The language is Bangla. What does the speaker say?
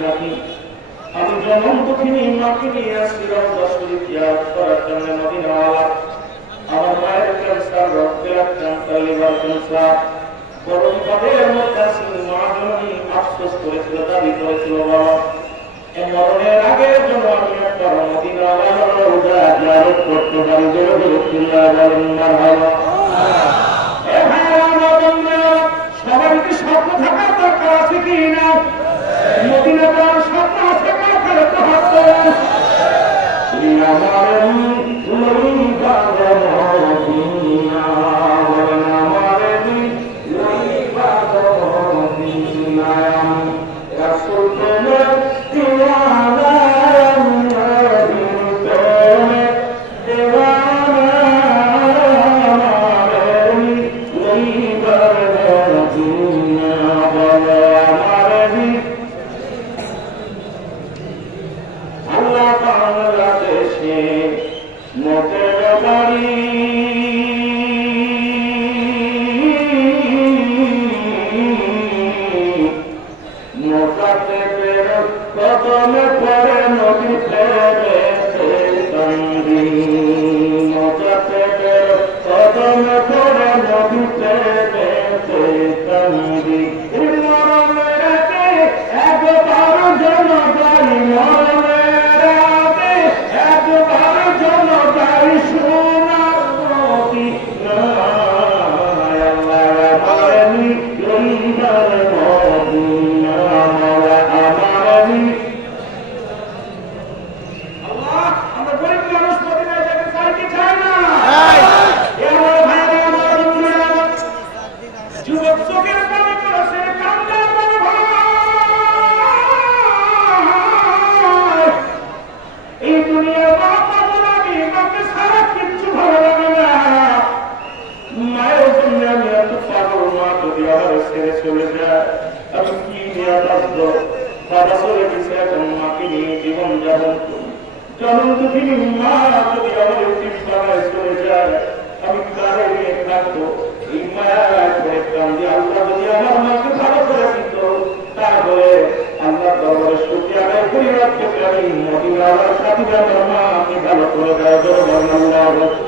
থাকি। আমি যেমন দুঃখিনী মাকে নিয়ে আসছি রওজা শরীফ জিয়ারত করার জন্য মদিনাওয়ালা। আমার মায়ের ক্যান্সার, রক্তের ক্যান্সার, লিভার ক্যান্সার, গরম ভাবের মধ্যে মা জননী আফসোস করেছিল, দাবি করেছিল, বাবা মরণের আগের জন্য আমি একটা মদিনাওয়ালার রওজা জিয়ারত করতে পারি। সবার কি স্বপ্ন থাকার দরকার আছে কি না? মদিনা যাওয়ার স্বপ্ন আছে কার ভালো করে